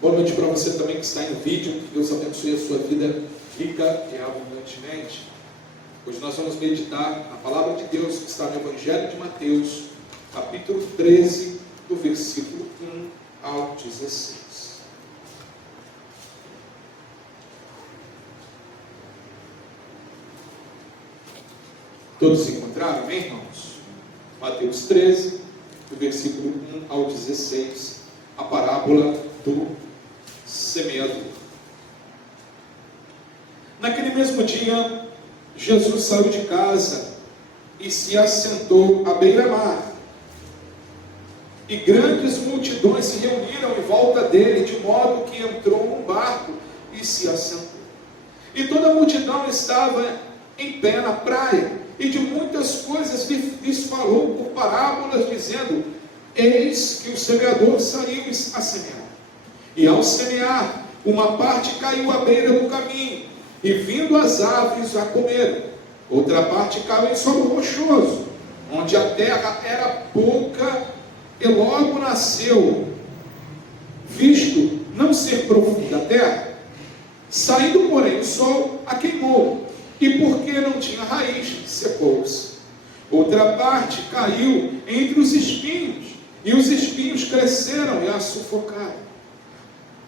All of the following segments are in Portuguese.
Boa noite para você também que está em vídeo. Que Deus abençoe a sua vida rica e abundantemente. Hoje nós vamos meditar a palavra de Deus que está no Evangelho de Mateus, capítulo 13, do versículo 1 ao 16. Todos encontraram, amém, irmãos? Mateus 13, do versículo 1 ao 16, a parábola do semeador. Naquele mesmo dia, Jesus saiu de casa e se assentou à beira-mar. E grandes multidões se reuniram em volta dele, de modo que entrou num barco e se assentou. E toda a multidão estava em pé na praia, e de muitas coisas lhes falou por parábolas, dizendo: eis que o semeador saiu a semear. E ao semear, uma parte caiu à beira do caminho, e vindo as aves a comeram. Outra parte caiu em solo rochoso, onde a terra era pouca, e logo nasceu, visto não ser profunda a terra. Saindo, porém, o sol a queimou, e porque não tinha raiz, secou-se. Outra parte caiu entre os espinhos, e os espinhos cresceram e a sufocaram.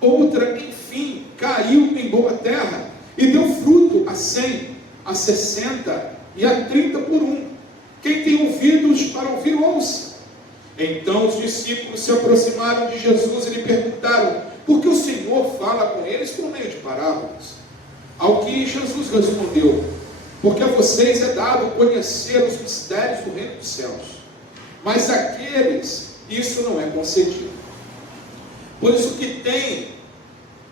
Outra, enfim, caiu em boa terra, e deu fruto a 100, a 60 e a 30 por um. Quem tem ouvidos para ouvir, ouça. Então os discípulos se aproximaram de Jesus e lhe perguntaram: por que o Senhor fala com eles por meio de parábolas? Ao que Jesus respondeu: porque a vocês é dado conhecer os mistérios do reino dos céus, mas àqueles isso não é concedido. Pois o que tem,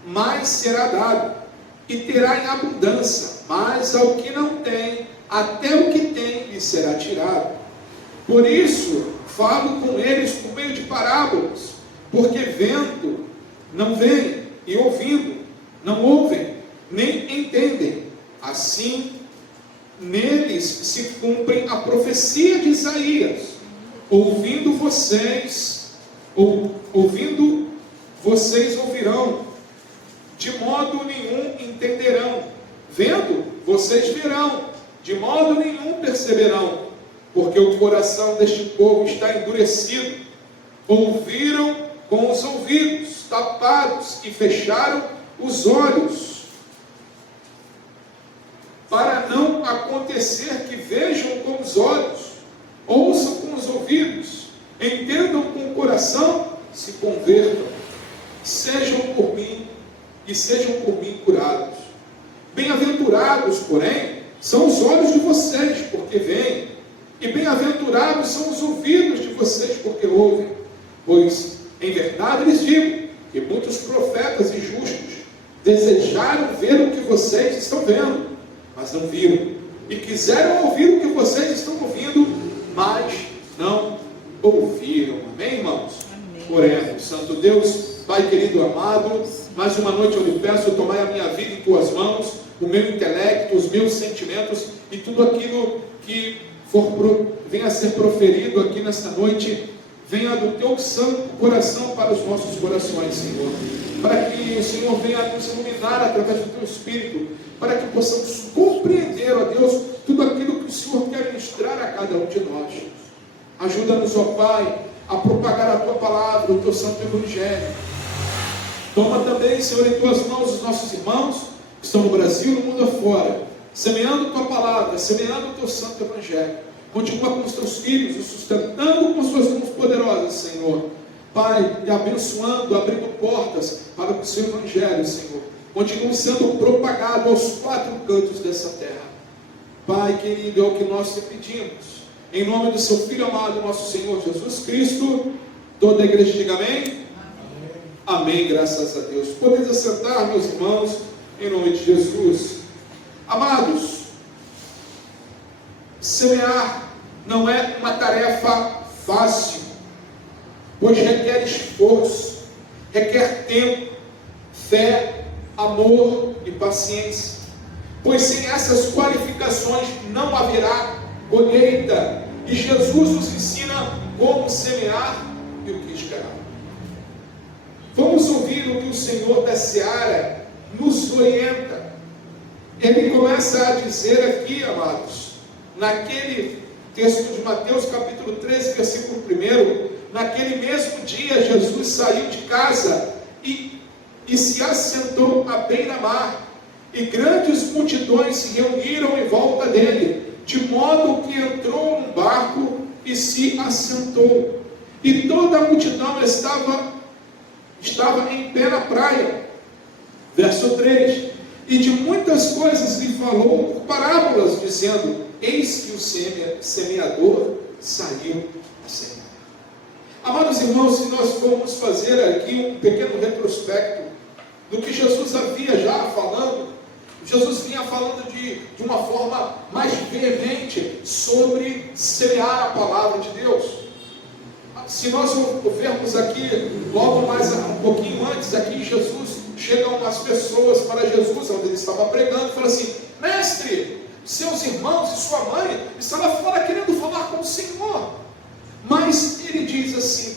mais será dado, e terá em abundância, mas ao que não tem, até o que tem lhe será tirado. Por isso falo com eles por meio de parábolas, porque vendo não veem, e ouvindo não ouvem, nem entendem. Assim, neles se cumpre a profecia de Isaías: ouvindo vocês ouvirão, de modo nenhum entenderão; vendo, vocês verão, de modo nenhum perceberão, porque o coração deste povo está endurecido. Ouviram com os ouvidos tapados e fecharam os olhos, para não acontecer que vejam com os olhos, ouçam com os ouvidos, entendam com o coração, se convertam, sejam por mim curados. Bem-aventurados, porém, são os olhos de vocês, porque veem, e bem-aventurados são os ouvidos de vocês, porque ouvem. Pois, em verdade lhes digo, que muitos profetas e justos desejaram ver o que vocês estão vendo, mas não viram, e quiseram ouvir o que vocês estão ouvindo, mas não ouviram. Amém, irmãos? Amém. Oremos. Santo Deus, Pai querido, amado, mais uma noite eu lhe peço: tomai a minha vida em tuas mãos, o meu intelecto, os meus sentimentos e tudo aquilo que venha a ser proferido aqui nesta noite, venha do teu santo coração para os nossos corações, Senhor, para que o Senhor venha nos iluminar através do teu Espírito, para que possamos compreender, ó Deus, tudo aquilo que o Senhor quer ministrar a cada um de nós. Ajuda-nos, ó Pai, a propagar a tua palavra, o teu santo evangelho. Toma também, Senhor, em tuas mãos os nossos irmãos que estão no Brasil e no mundo afora, semeando a tua palavra, semeando o teu santo evangelho. Continua com os teus filhos, os sustentando com suas mãos poderosas, Senhor. Pai, e abençoando, abrindo portas para o seu evangelho, Senhor. Continue sendo propagado aos quatro cantos dessa terra. Pai querido, é o que nós te pedimos, em nome do seu Filho amado, nosso Senhor Jesus Cristo. Toda a igreja diga amém. Amém, graças a Deus. Podemos assentar, meus irmãos, em nome de Jesus. Amados, semear não é uma tarefa fácil, pois requer esforço, requer tempo, fé, amor e paciência. Pois sem essas qualificações não haverá colheita, e Jesus nos ensina como semear e o que esperar. Vamos ouvir o que o Senhor da Seara nos orienta. Ele começa a dizer aqui, amados, naquele texto de Mateus capítulo 13, versículo 1, naquele mesmo dia Jesus saiu de casa e se assentou à beira-mar, e grandes multidões se reuniram em volta dele, de modo que entrou num barco e se assentou, e toda a multidão estava em pé na praia. Verso 3: e de muitas coisas lhe falou por parábolas, dizendo: eis que o semeador saiu a semear. Amados irmãos, se nós formos fazer aqui um pequeno retrospecto do que Jesus havia já falando, Jesus vinha falando de uma forma mais veemente sobre semear a palavra de Deus. Se nós vermos aqui, logo mais um pouquinho antes, aqui Jesus, chegam umas pessoas para Jesus, onde ele estava pregando, e falam assim: mestre, seus irmãos e sua mãe estão lá fora querendo falar com o Senhor. Mas ele diz assim,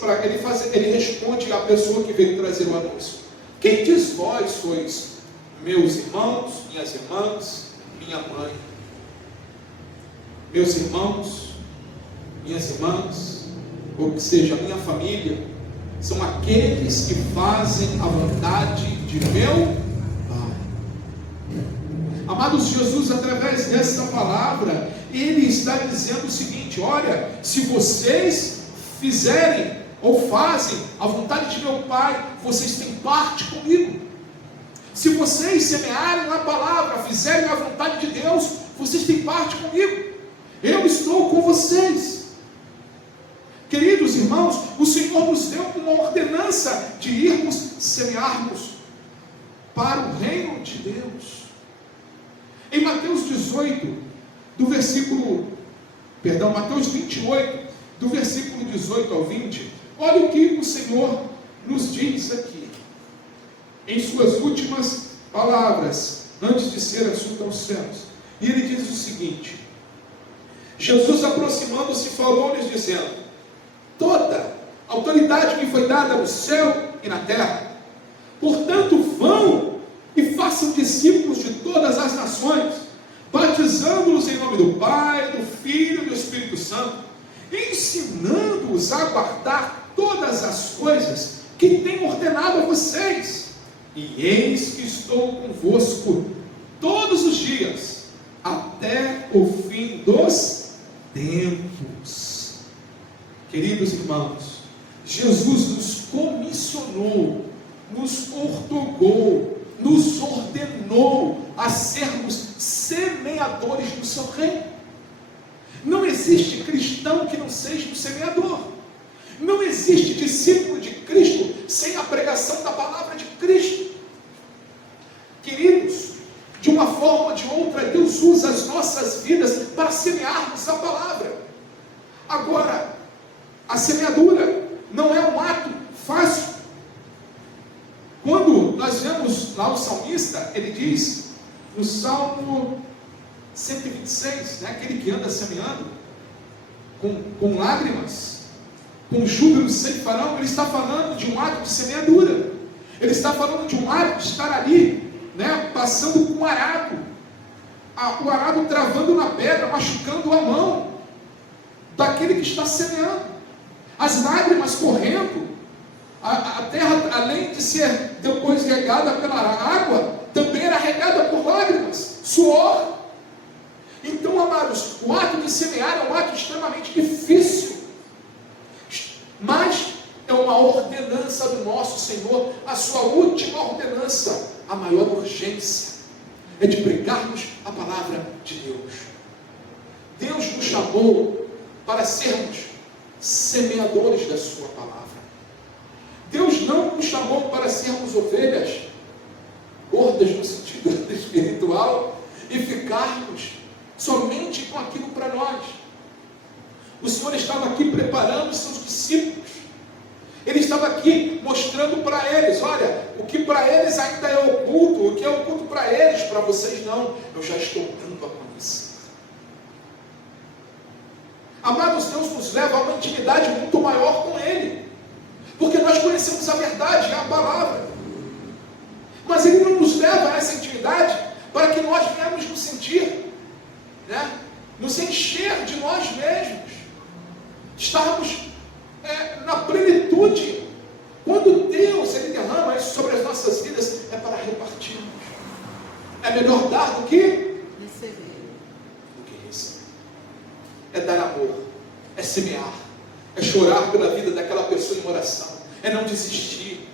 ele responde à pessoa que veio trazer o anúncio: quem diz vós sois meus irmãos, minhas irmãs, minha mãe? Meus irmãos, minhas irmãs, ou que seja, minha família, são aqueles que fazem a vontade de meu Pai. Amados, Jesus, através desta palavra, ele está dizendo o seguinte: olha, se vocês fizerem ou fazem a vontade de meu Pai, vocês têm parte comigo. Se vocês semearem a palavra, fizerem a vontade de Deus, vocês têm parte comigo. Eu estou com vocês. Queridos irmãos, o Senhor nos deu uma ordenança de irmos semearmos para o reino de Deus. Em Mateus 28, do versículo 18 ao 20, olha o que o Senhor nos diz aqui, em suas últimas palavras, antes de ser assunto aos céus. E ele diz o seguinte: Jesus, aproximando-se, falou-lhes dizendo: toda autoridade me foi dada no céu e na terra. Portanto, vão e façam discípulos de todas as nações, batizando-os em nome do Pai, do Filho e do Espírito Santo, ensinando-os a guardar todas as coisas que tenho ordenado a vocês. E eis que estou convosco todos os dias, até o fim dos tempos. Queridos irmãos, Jesus nos comissionou, nos ortogou, nos ordenou a sermos semeadores do seu reino. Não existe cristão que não seja um semeador. Não existe discípulo de Cristo sem a pregação da palavra de Cristo. Queridos, de uma forma ou de outra, Deus usa as nossas vidas para semearmos a palavra. Agora, a semeadura não é um ato fácil. Quando nós vemos lá o salmista, ele diz, no Salmo 126, né, aquele que anda semeando, com lágrimas, com júbilo ceifarão, ele está falando de um ato de semeadura. Ele está falando de um ato de estar ali, né, passando com o arado travando na pedra, machucando a mão daquele que está semeando, as lágrimas correndo, a terra, além de ser depois regada pela água, também era regada por lágrimas, suor. Então, amados, o ato de semear é um ato extremamente difícil, mas é uma ordenança do nosso Senhor, a sua última ordenança, a maior urgência é de pregarmos a palavra de Deus. Deus nos chamou para sermos semeadores da sua palavra. Deus não nos chamou para sermos ovelhas gordas no sentido espiritual e ficarmos somente com aquilo para nós. O Senhor estava aqui preparando os seus discípulos. Ele estava aqui mostrando para eles, olha, o que para eles ainda é oculto, o que é oculto para eles, para vocês não, eu já estou dando a conhecer. Amados, Deus nos leva a uma intimidade muito maior com Ele. porque nós conhecemos a verdade, é a palavra. Mas Ele não nos leva a essa intimidade para que nós venhamos nos sentir, né, nos encher de nós mesmos, estarmos na plenitude. Quando Deus Ele derrama isso sobre as nossas vidas, é para repartirmos. É melhor dar do que receber. É dar amor, é semear, é chorar pela vida daquela pessoa em oração, é não desistir.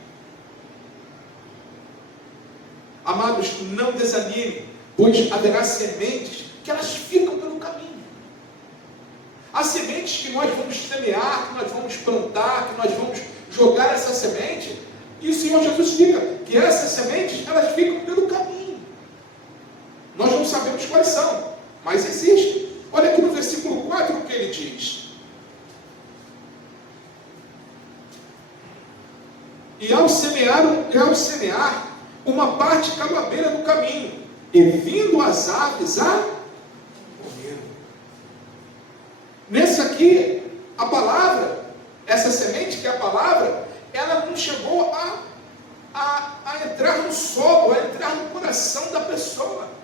Amados, não desanime, pois haverá sementes que elas ficam pelo caminho. Há sementes que nós vamos semear, que nós vamos plantar, que nós vamos jogar essa semente, e o Senhor Jesus diga que essas sementes, elas ficam pelo caminho. Nós não sabemos quais são, mas existem. Olha aqui no versículo 4 o que ele diz. E ao semear, uma parte caiu à beira do caminho, e vindo as aves a comer. Nesse aqui, a palavra, essa semente que é a palavra, ela não chegou a entrar no solo, a entrar no coração da pessoa.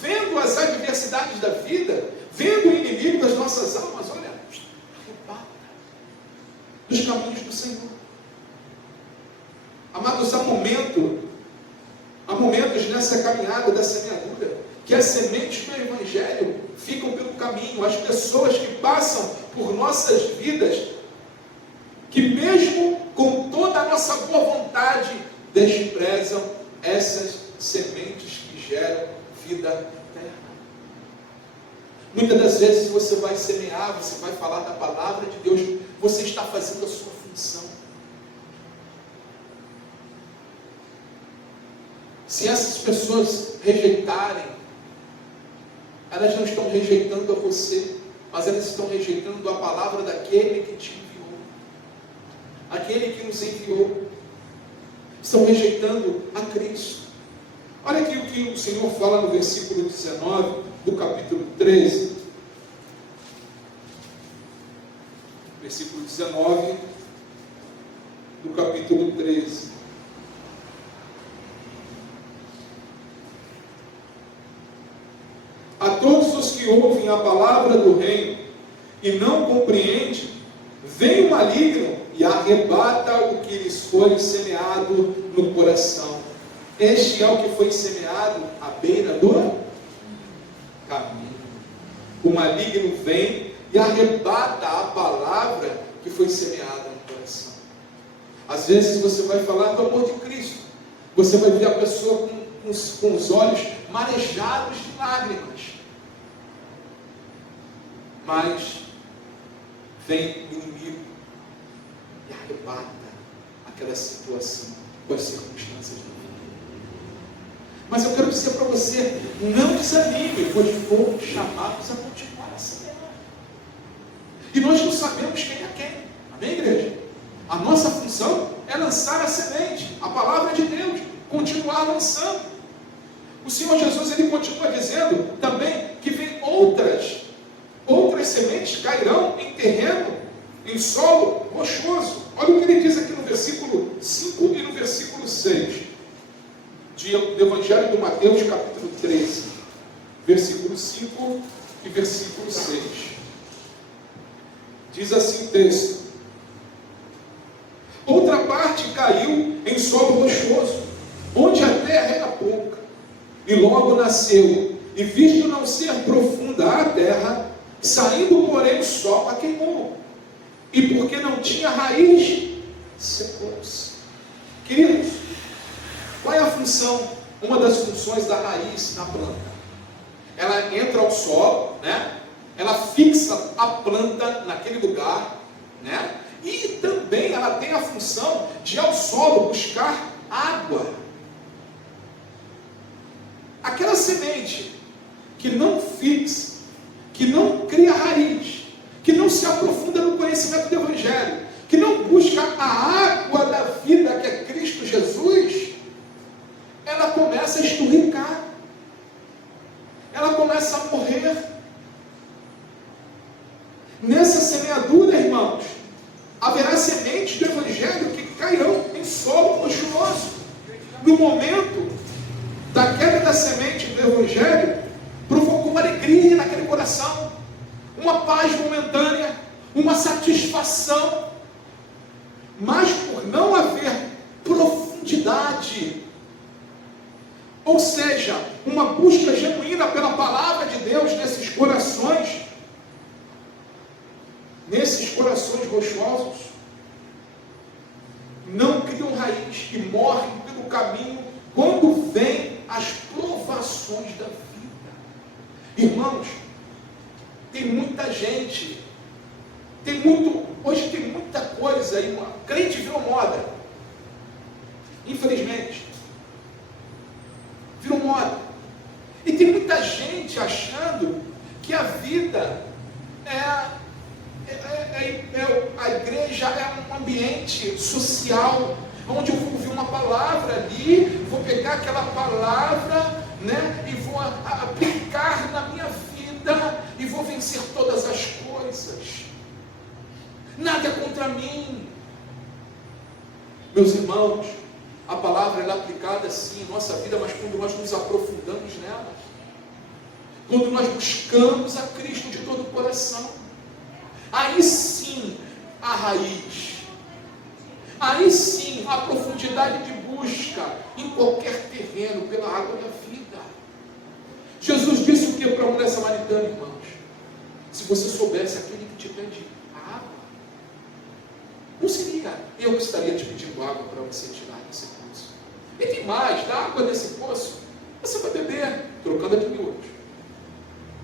Vendo as adversidades da vida, vendo o inimigo das nossas almas, olha, arrebata dos caminhos do Senhor. Amados, há momentos nessa caminhada da semeadura, que as sementes do Evangelho ficam pelo caminho, as pessoas que passam por nossas vidas, que mesmo com toda a nossa boa vontade, desprezam essas sementes que geram vida eterna. Muitas das vezes você vai semear, você vai falar da palavra de Deus, você está fazendo a sua função. Se essas pessoas rejeitarem, elas não estão rejeitando a você, mas elas estão rejeitando a palavra daquele que te enviou, aquele que nos enviou. Estão rejeitando a Cristo. Olha aqui o que o Senhor fala no versículo 19 do capítulo 13. Versículo 19 do capítulo 13. A todos os que ouvem a palavra do reino e não compreendem, vem o maligno e arrebata o que lhes foi semeado no coração. Este é o que foi semeado à beira do caminho. O maligno vem e arrebata a palavra que foi semeada no coração. Às vezes você vai falar do amor de Cristo, você vai ver a pessoa com os olhos marejados de lágrimas, mas vem o inimigo e arrebata aquela situação com as circunstâncias da vida. Mas eu quero dizer para você, não desanime, pois fomos chamados a continuar a semear. E nós não sabemos quem é quem. Amém, igreja? A nossa função é lançar a semente, a palavra de Deus, continuar lançando. O Senhor Jesus, Ele continua dizendo também que vem outras sementes cairão em terreno, em solo rochoso. Olha o que ele diz aqui no versículo 5 e no versículo 6 do Evangelho de Mateus, capítulo 13, versículo 5 e versículo 6. Diz assim o texto: outra parte caiu em solo rochoso, onde a terra era pouca, e logo nasceu, e visto não ser profunda a terra, saindo porém o sol a queimou, e porque não tinha raiz, secou-se. Queridos, qual é a função, uma das funções da raiz na planta? Ela entra ao solo, né? Ela fixa a planta naquele lugar, né? E também ela tem a função de ao solo buscar água. Aquela semente que não fixa, que não cria raiz, que não se aprofunda no conhecimento do Evangelho, que não busca a água da vida que é Cristo Jesus, ela começa a esturricar, ela começa a morrer. Nessa semeadura, irmãos, haverá sementes do Evangelho que solo rochoso. No momento da queda da semente do Evangelho, provocou uma alegria naquele coração, uma paz momentânea, uma satisfação, mas por não haver profundidade, ou seja, uma busca genuína pela palavra de Deus nesses corações rochosos, não criam raiz e morrem pelo caminho quando vêm as provações da vida. Irmãos, tem muita gente, hoje tem muita coisa aí, crente virou moda, infelizmente, virou moda, e tem muita gente achando que a vida a igreja é um ambiente social, onde eu vou ouvir uma palavra ali, vou pegar aquela palavra, né, e vou aplicar na minha vida, e vou vencer todas as coisas. Nada é contra mim. Meus irmãos, a palavra é aplicada sim em nossa vida, mas quando nós nos aprofundamos nela, quando nós buscamos a Cristo de todo o coração, aí sim a raiz, aí sim a profundidade de busca em qualquer terreno pela água da vida. Jesus disse o que para a mulher samaritana, irmãos? Se você soubesse aquele que te pede a água, não seria eu que estaria te pedindo água para você tirar desse poço. E tem mais, da água desse poço você vai beber, trocando de miúdos,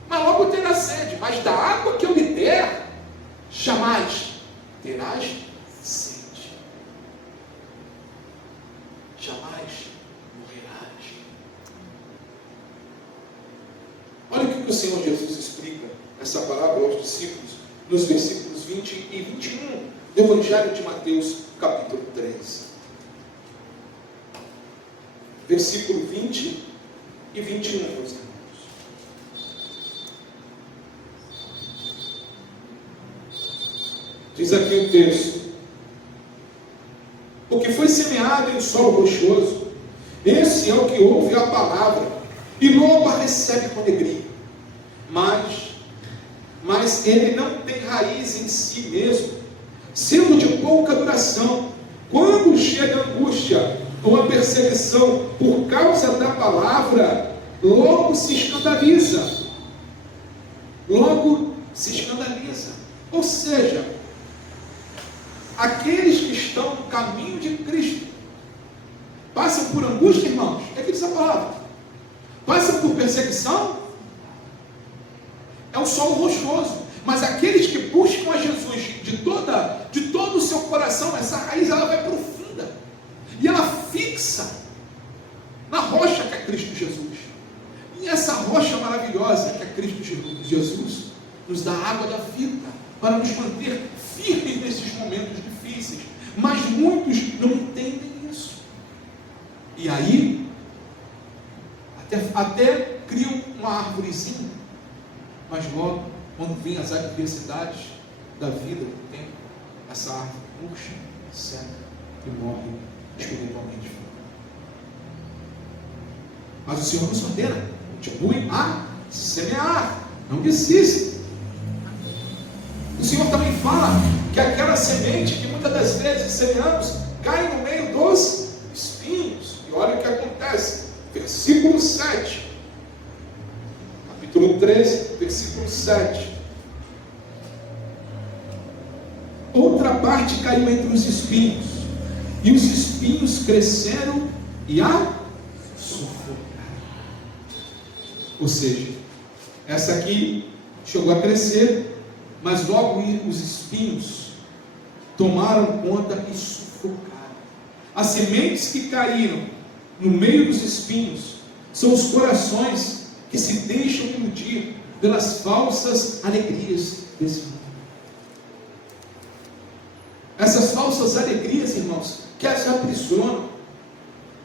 mas logo terá sede, mas da água que eu lhe der, jamais terás sede, jamais morrerás. Olha o que o Senhor Jesus explica essa parábola aos discípulos nos versículos 20 e 21 do Evangelho de Mateus, capítulo 3, versículo 20 e 21, meus irmãos. Diz aqui o texto: o que foi semeado em solo rochoso, esse é o que ouve a palavra e logo a recebe com alegria, mas ele não tem raiz em si mesmo, sendo de pouca duração. Quando chega a angústia ou a perseguição por causa da palavra, logo se escandaliza. Ou seja, aqueles que estão no caminho de Cristo passam por angústia, irmãos, é que diz a palavra. Passam por perseguição, é um solo rochoso. Mas aqueles que buscam a Jesus de todo o seu coração, essa raiz ela vai profunda e ela fixa na rocha que é Cristo Jesus. E essa rocha maravilhosa que é Cristo Jesus nos dá a água da vida para nos manter firmes nesses momentos difíceis. Mas muitos não entendem isso. E aí, até criam uma árvorezinha, mas logo, quando vem as adversidades da vida, do tempo, essa árvore murcha, seca e morre espiritualmente. Mas o Senhor nos ordena: continue a semear, não desista. O Senhor também fala que aquela semente que muitas das vezes semeamos cai no meio dos espinhos. E olha o que acontece, versículo 7, capítulo 13, versículo 7. Outra parte caiu entre os espinhos, e os espinhos cresceram e a sufocaram. Ou seja, essa aqui chegou a crescer, mas logo os espinhos tomaram conta e sufocaram. As sementes que caíram no meio dos espinhos são os corações que se deixam iludir pelas falsas alegrias desse mundo. Essas falsas alegrias, irmãos, que as aprisionam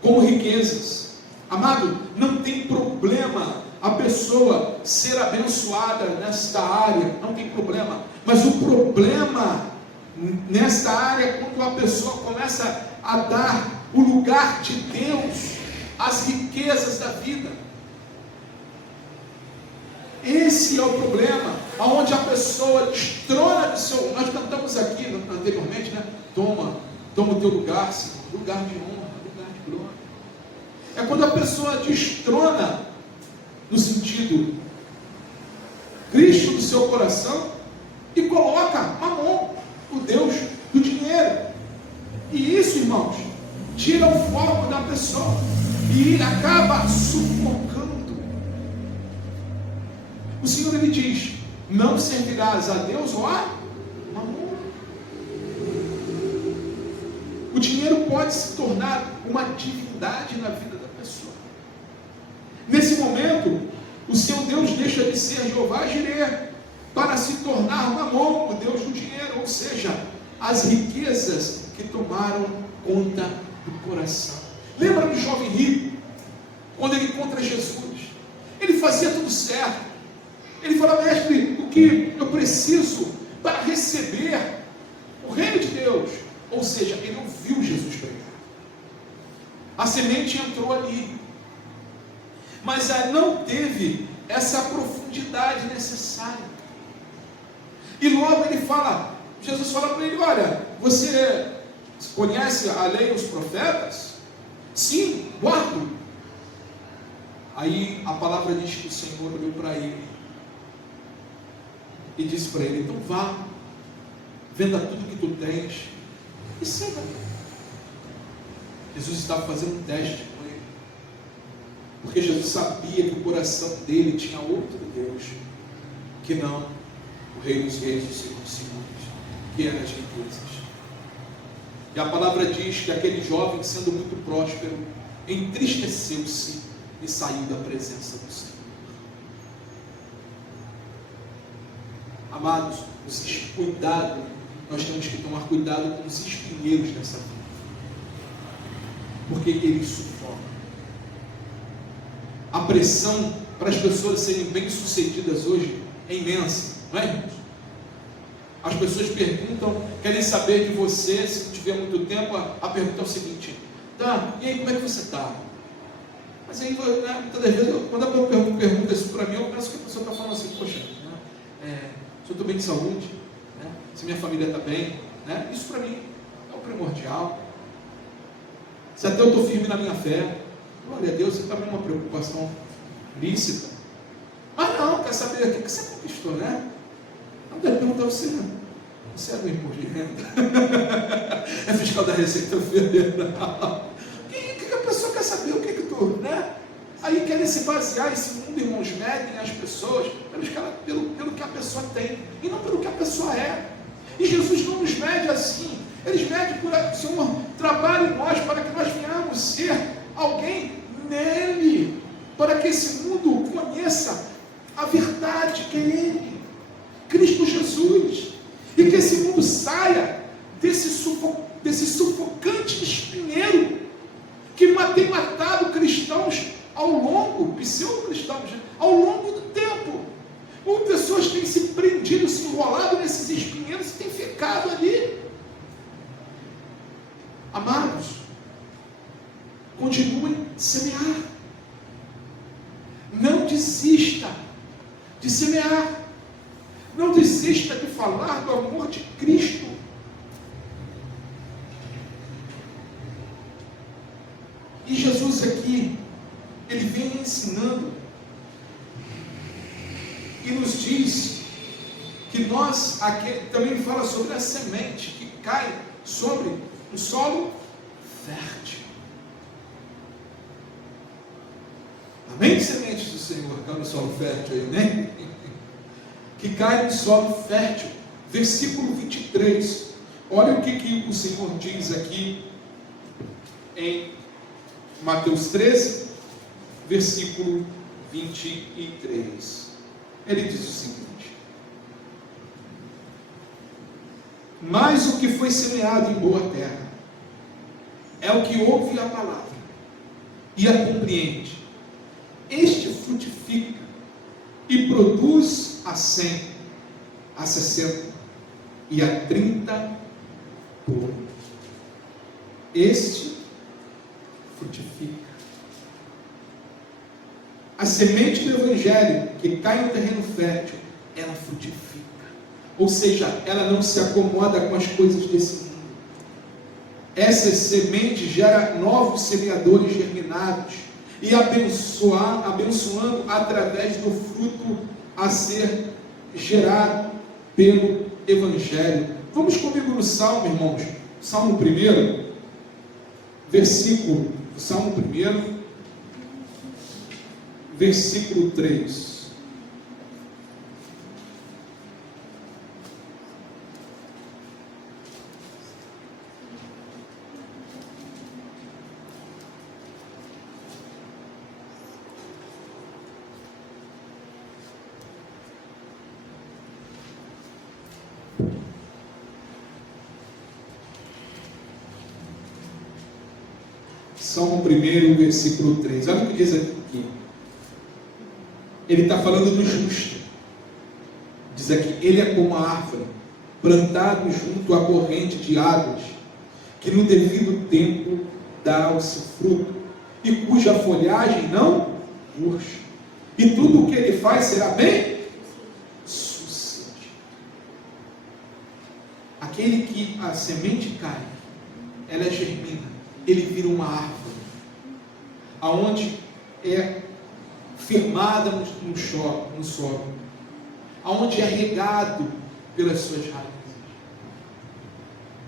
como riquezas. Amado, não tem problema a pessoa ser abençoada nesta área, não tem problema. Mas o problema nessa área, quando a pessoa começa a dar o lugar de Deus às riquezas da vida. Esse é o problema, aonde a pessoa destrona do seu. Nós cantamos aqui anteriormente, né? Toma o teu lugar, Senhor, lugar de honra, lugar de glória. É quando a pessoa destrona, no sentido Cristo do seu coração, e coloca Mamon, o Deus do dinheiro. E isso, irmãos, tira o foco da pessoa e acaba sufocando. O Senhor, Ele diz: não servirás a Deus ou a Mamon. O dinheiro pode se tornar uma divindade na vida da pessoa. Nesse momento, o seu Deus deixa de ser Jeová Jireh para se tornar Mamon, o Deus do dinheiro, ou seja, as riquezas que tomaram conta do coração. Lembra do jovem rico, quando ele encontra Jesus? Ele fazia tudo certo. Ele fala: mestre, o que eu preciso para receber o reino de Deus? Ou seja, ele ouviu Jesus pregar. A semente entrou ali, mas não teve essa profundidade necessária. E logo ele fala, Jesus fala para ele: olha, você conhece a lei e os profetas? Sim, guardo. Aí a palavra diz que o Senhor olhou para ele e disse para ele: então vá, venda tudo que tu tens e siga. Jesus estava fazendo um teste com ele, porque Jesus sabia que o coração dele tinha outro Deus, que não o Rei dos Reis, o Senhor dos Senhores, que eram as riquezas. E a palavra diz que aquele jovem, sendo muito próspero, entristeceu-se e saiu da presença do Senhor. Amados, cuidado, nós temos que tomar cuidado com os espinheiros dessa vida, porque eles sufocam. A pressão para as pessoas serem bem-sucedidas hoje é imensa, não é, irmãos? As pessoas perguntam, querem saber de você, se não tiver muito tempo, a pergunta é o seguinte: tá, e aí, como é que você está? Mas aí, né, muitas das vezes, quando a pessoa pergunta isso para mim, eu penso que a pessoa está falando assim: poxa, né, se eu estou bem de saúde, né, se minha família está bem, né, isso para mim é o primordial. Se até eu estou firme na minha fé, glória a Deus, isso também é uma preocupação lícita. Mas não, quer saber o que você conquistou, né? Não deve perguntar: você é do imposto de renda? É fiscal da Receita Federal? O que a pessoa quer saber? O que tu, né? Aí querem se basear, esse mundo, irmãos, medem as pessoas pelo que a pessoa tem, e não pelo que a pessoa é. E Jesus não nos mede assim. Eles medem por o Senhor trabalha em nós para que nós venhamos ser alguém nele, para que esse mundo conheça a verdade que é Ele, Cristo Jesus, e que esse mundo saia desse sufocante espinheiro que tem matado cristãos ao longo, pseudo-cristãos, ao longo do tempo. Ou pessoas têm se prendido, se enrolado nesses espinheiros e têm ficado ali. Amados, continuem a semear. Não desista de semear. Não desista de falar do amor de Cristo. E Jesus aqui, Ele vem ensinando e nos diz que nós, aqui também fala sobre a semente que cai sobre um solo fértil. Amém? Sementes do Senhor cai no solo fértil aí, né? Que cai no solo fértil. Versículo 23. Olha o que o Senhor diz aqui em Mateus 13, versículo 23. Ele diz o seguinte: mas o que foi semeado em boa terra é o que ouve a palavra e a compreende. Este frutifica e produz a 100, a 60 e a 30 por um. Este frutifica. A semente do Evangelho que cai no terreno fértil, ela frutifica. Ou seja, ela não se acomoda com as coisas desse mundo. Essa semente gera novos semeadores germinados e abençoando através do fruto a ser gerado pelo Evangelho. Vamos comigo no Salmo, irmãos. Salmo 1, Salmo 1, versículo 3. Salmo 1, versículo 3. Olha o que diz aqui. Ele está falando do justo. Diz aqui: ele é como a árvore, plantado junto à corrente de águas, que no devido tempo dá o seu fruto, e cuja folhagem não murcha. E tudo o que ele faz será bem sucedido. Aquele que a semente cai, ela germina, ele vira uma árvore, aonde é firmada no solo, aonde é regado pelas suas raízes.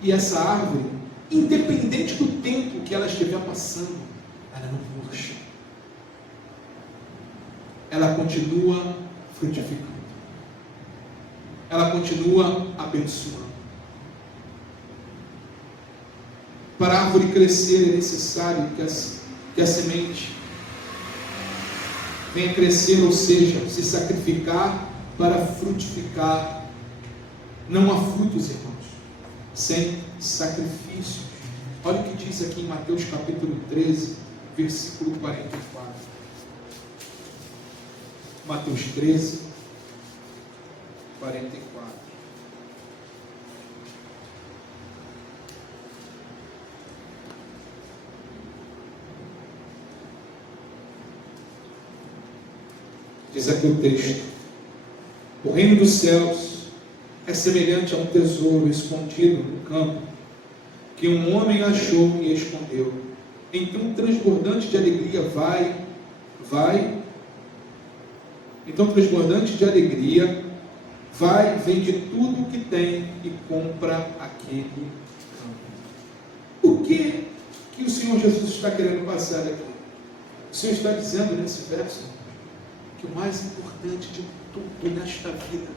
E essa árvore, independente do tempo que ela estiver passando, ela não murcha. Ela continua frutificando. Ela continua abençoando. Para a árvore crescer é necessário que a semente venha crescer, ou seja, se sacrificar para frutificar. Não há frutos, irmãos, sem sacrifícios. Olha o que diz aqui em Mateus capítulo 13, versículo 44. Mateus 13, 44. Diz aqui o texto: o reino dos céus é semelhante a um tesouro escondido no campo, que um homem achou e escondeu. Então, transbordante de alegria, vende tudo o que tem e compra aquele campo. O que o Senhor Jesus está querendo passar aqui? O Senhor está dizendo nesse verso que o mais importante de tudo nesta vida,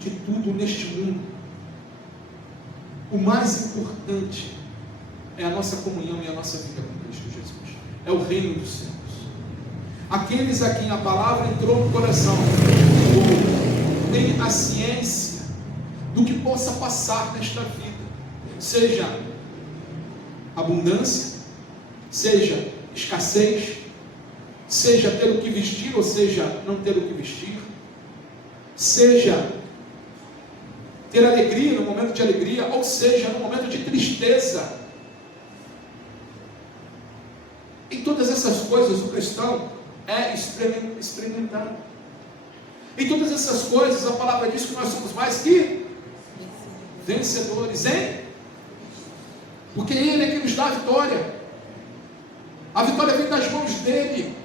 de tudo neste mundo, o mais importante é a nossa comunhão e a nossa vida com Cristo Jesus. É o reino dos céus. Aqueles a quem a palavra entrou no coração, têm a ciência do que possa passar nesta vida, seja abundância, seja escassez, seja ter o que vestir, ou seja, não ter o que vestir, seja ter alegria no momento de alegria, ou seja, no momento de tristeza. Em todas essas coisas, o cristão é experimentado. Em todas essas coisas, a palavra diz que nós somos mais que vencedores, hein? Porque Ele é que nos dá a vitória. A vitória vem das mãos dEle.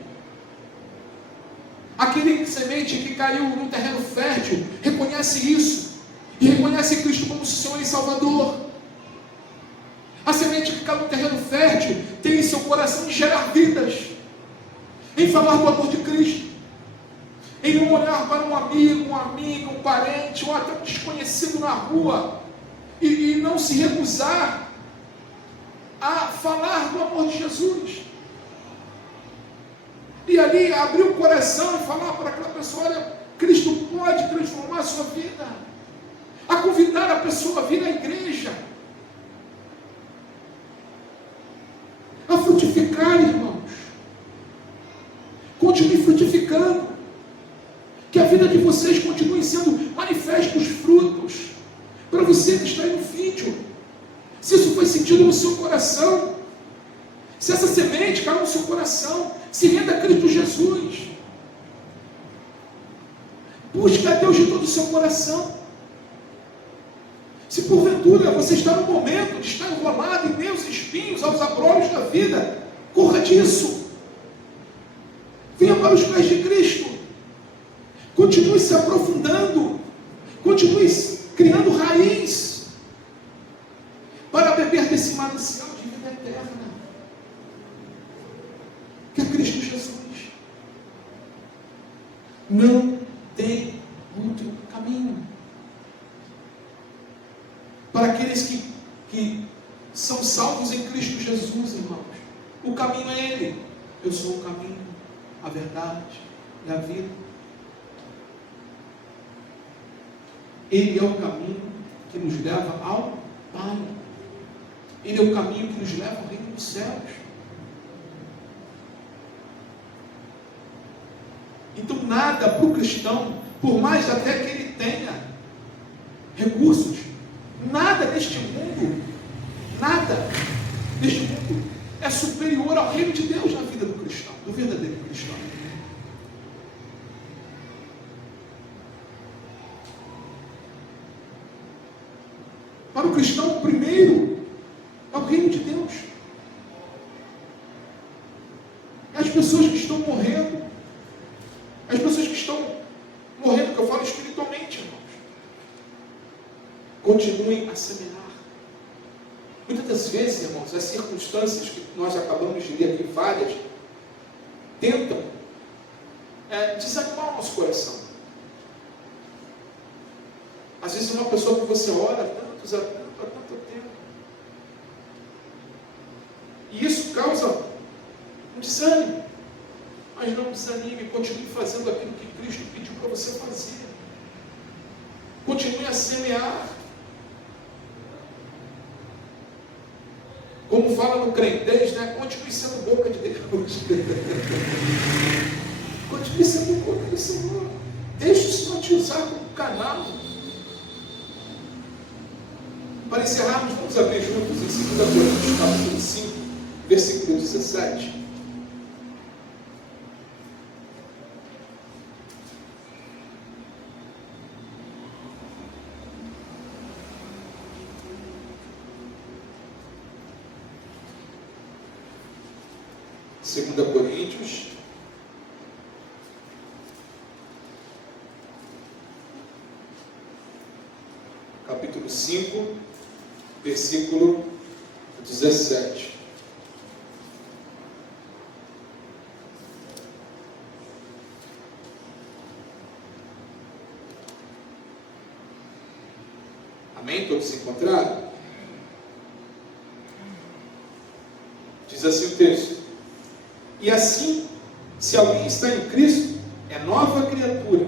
Aquele semente que caiu no terreno fértil reconhece isso e reconhece Cristo como Senhor e Salvador. A semente que caiu no terreno fértil tem em seu coração em gerar vidas, em falar do amor de Cristo, em não olhar para um amigo, uma amiga, um parente ou até um desconhecido na rua e não se recusar a falar do amor de Jesus. E ali abrir o coração e falar para aquela pessoa: olha, Cristo pode transformar a sua vida. A convidar a pessoa a vir à igreja, a frutificar, irmãos. Continue frutificando, que a vida vida de vocês continuem sendo manifestos frutos. Para você que está aí no vídeo, se isso foi sentido no seu coração, se essa semente caiu no seu coração, se renda a Cristo Jesus. Busque a Deus de todo o seu coração. Se porventura você está no momento de estar enrolado em meus espinhos, aos abrolhos da vida, corra disso. Venha para os pés de Cristo. Continue se aprofundando. Continue criando raiz para beber desse manancial de vida eterna, que é Cristo Jesus. Não tem outro caminho. Para aqueles que são salvos em Cristo Jesus, irmãos, o caminho é Ele. Eu sou o caminho, a verdade e a vida. Ele é o caminho que nos leva ao Pai. Ele é o caminho que nos leva ao reino dos céus. Então nada para o cristão, por mais até que ele tenha recursos, nada neste mundo é superior ao reino de Deus na vida do cristão, do verdadeiro cristão. Para o cristão, o primeiro é o reino de Deus. As pessoas que estão morrendo, que eu falo espiritualmente, irmãos, continuem a semear. Muitas das vezes, irmãos, as circunstâncias que nós acabamos de ler aqui, várias, tentam desanimar o nosso coração. Às vezes uma pessoa que você ora há tanto tempo, e isso causa um desânimo. Mas não desanime, continue fazendo aquilo que Cristo pediu para você fazer. Continue a semear. Como fala no crentez, né? Continue sendo boca de Deus. Continue sendo boca do Senhor. Deixe o Senhor te usar como canal. Para encerrarmos, vamos abrir juntos em 2 Coríntios, capítulo 5, versículo 17. Segunda Coríntios, capítulo 5, versículo 17. Amém? Todos encontraram? Diz assim o texto: e assim, se alguém está em Cristo, é nova criatura,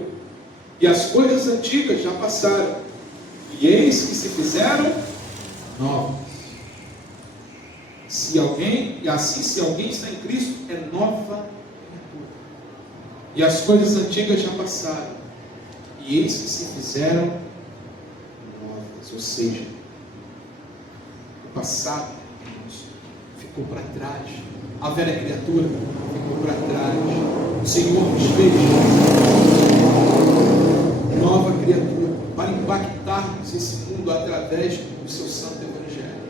e as coisas antigas já passaram, e eis que se fizeram novas. Se alguém está em Cristo, é nova criatura, e as coisas antigas já passaram, e eis que se fizeram novas. Ou seja, o passado, irmãos, ficou para trás. A velha criatura ficou para trás. O Senhor nos fez nova criatura para impactarmos esse mundo através do seu santo evangelho.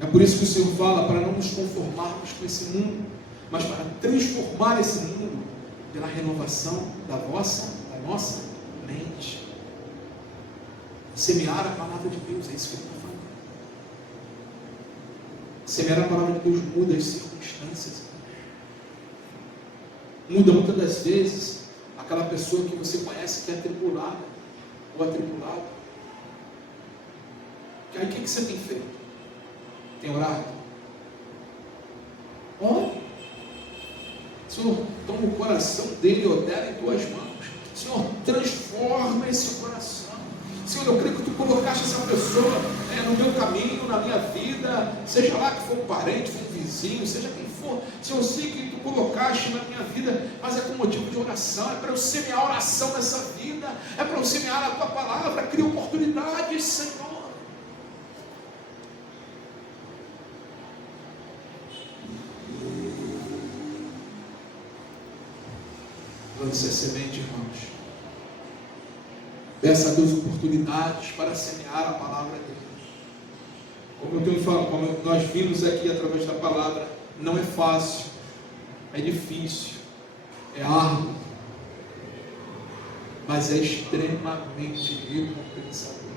É por isso que o Senhor fala para não nos conformarmos com esse mundo, mas para transformar esse mundo pela renovação da nossa mente. Semear a palavra de Deus, é isso que ele está falando. Semear a palavra de Deus muda as circunstâncias. Muda muitas das vezes aquela pessoa que você conhece que é atribulada ou atribulado. Aí o que você tem feito? Tem orado? Ora. Senhor, toma o coração dele ou dela em tuas mãos. Senhor, transforma esse coração. Senhor, eu creio que Tu colocaste essa pessoa no meu caminho, na minha vida, seja lá que for um parente, for um vizinho, seja quem for. Senhor, eu sei que Tu colocaste na minha vida, mas é com motivo de oração, é para eu semear a oração nessa vida, é para eu semear a Tua palavra. Cria oportunidades, Senhor. Lance a semente, irmãos. Peça a Deus oportunidades para semear a palavra dele. Como eu tenho falado, como nós vimos aqui através da palavra, não é fácil, é difícil, é árduo, mas é extremamente recompensador.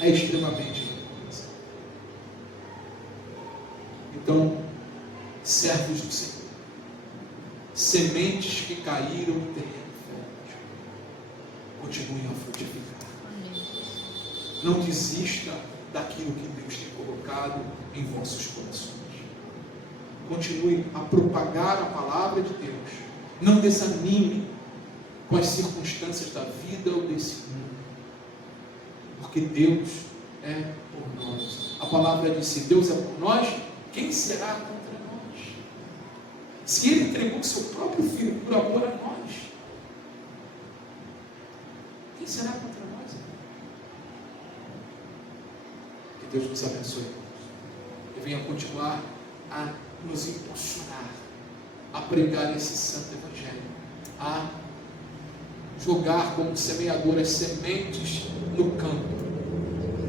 É extremamente recompensador. Então, servos do Senhor, sementes que caíram em terreno fértil, continuem a frutificar. Não desista daquilo que Deus tem colocado em vossos corações. Continue a propagar a palavra de Deus. Não desanime com as circunstâncias da vida ou desse mundo, porque Deus é por nós. A palavra diz: se Deus é por nós, quem será contra nós? Se Ele entregou o seu próprio Filho por amor a nós, quem será contra nós? Que Deus nos abençoe e venha continuar a nos impulsionar a pregar esse santo evangelho, a jogar como semeador as sementes no campo,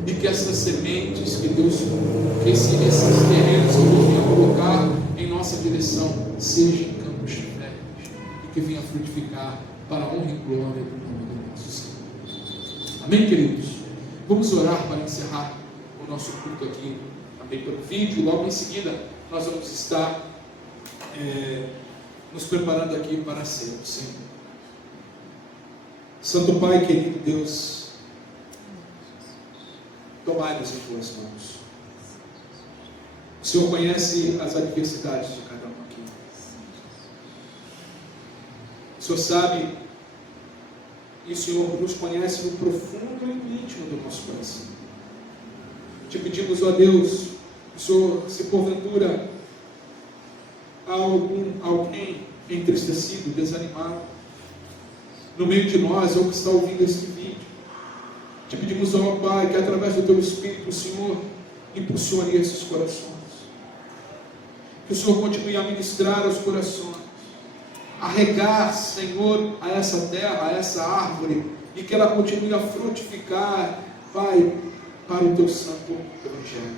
e que essas sementes que Deus, que esses terrenos que Deus venha colocar em nossa direção sejam campos férteis e que venha frutificar para a honra e glória do nome do nosso Senhor. Amém, queridos? Vamos orar para encerrar o nosso culto aqui também pelo vídeo. Logo em seguida nós vamos estar nos preparando aqui para a ceia do Senhor. Santo Pai, querido Deus, tomai-nos em Tuas mãos. O Senhor conhece as adversidades de cada um aqui. O Senhor sabe, e o Senhor nos conhece no profundo e no íntimo do nosso coração. Te pedimos, ó Deus, o Senhor, se porventura há alguém entristecido, desanimado no meio de nós, ou que está ouvindo este vídeo, te pedimos, ó Pai, que através do Teu Espírito o Senhor impulsione esses corações, que o Senhor continue a ministrar aos corações, a regar, Senhor, a essa terra, a essa árvore, e que ela continue a frutificar, Pai, para o Teu santo evangelho.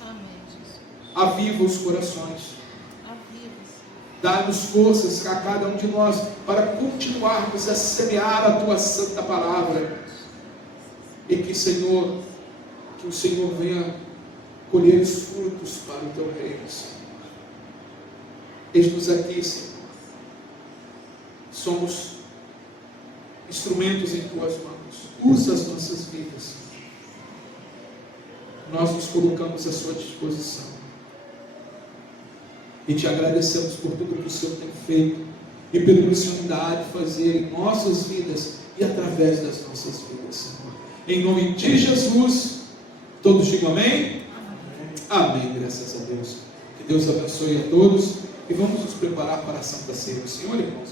Amém, Jesus. Aviva os corações. Dá-nos forças a cada um de nós para continuarmos a semear a Tua santa palavra. E que, Senhor, que o Senhor venha colher os frutos para o Teu reino, Senhor. Eis-nos aqui, Senhor. Somos instrumentos em Tuas mãos. Usa as nossas vidas. Nós nos colocamos à Sua disposição. E Te agradecemos por tudo que o Senhor tem feito e pelo que o Senhor dá de fazer em nossas vidas e através das nossas vidas, Senhor. Em nome de Jesus, todos digam amém? Amém, graças a Deus. Que Deus abençoe a todos e vamos nos preparar para a Santa Ceia do Senhor, irmãos.